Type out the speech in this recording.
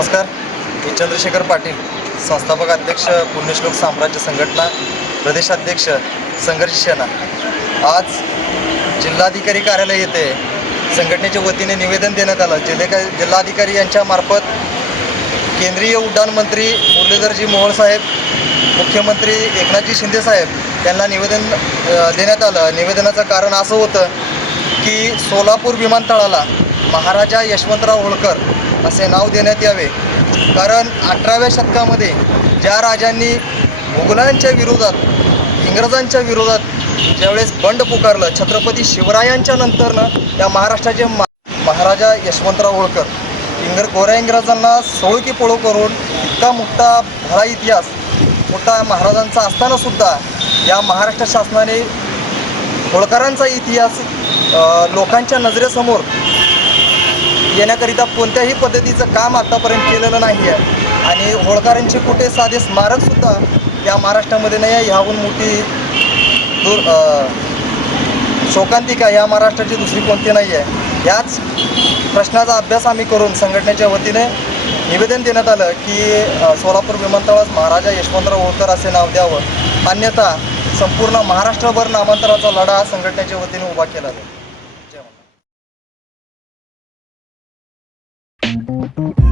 नमस्कार चंद्रशेखर पाटील संस्थापक अध्यक्ष पुण्यश्लोक साम्राज्य संघटना प्रदेशाध्यक्ष संघर्ष सेना. आज जिल्हाधिकारी कार्यालय येथे संघटनेच्या वतीने निवेदन देण्यात आलं. जिल्हे जिल्हाधिकारी यांच्यामार्फत केंद्रीय उड्डाण मंत्री मुरलीधरजी मोहोळ साहेब मुख्यमंत्री एकनाथजी शिंदे साहेब यांना निवेदन देण्यात आलं. निवेदनाचं कारण असं होतं की सोलापूर विमानतळाला महाराजा यशवंतराव होळकर असे नाव देण्यात यावे. कारण अठराव्या शतकामध्ये ज्या राजांनी मुघलांच्या विरोधात इंग्रजांच्या विरोधात ज्यावेळेस बंड पुकारलं छत्रपती शिवरायांच्या नंतरनं त्या महाराष्ट्राचे मा महाराजा यशवंतराव होळकर इंग्र गोऱ्या इंग्रजांना सोळकी पळो करून इतका मोठा भला इतिहास मोठा महाराजांचा असताना सुद्धा या महाराष्ट्र शासनाने होळकरांचा इतिहास लोकांच्या नजरेसमोर येण्याकरिता कोणत्याही पद्धतीचं काम आतापर्यंत केलेलं नाही आहे आणि होळकरांचे कुठे साधे स्मारकसुद्धा या महाराष्ट्रामध्ये नाही आहे. ह्याहून मोठी दूर शोकांतिका या महाराष्ट्राची दुसरी कोणती नाही आहे याच प्रश्नाचा अभ्यास आम्ही करून संघटनेच्या वतीने निवेदन देण्यात आलं की सोलापूर विमानतळास महाराजा यशवंतराव होळकर असे नाव द्यावं. अन्यथा संपूर्ण महाराष्ट्रभर नामांतराचा लढा संघटनेच्या वतीने उभा केला जाईल. Thank you.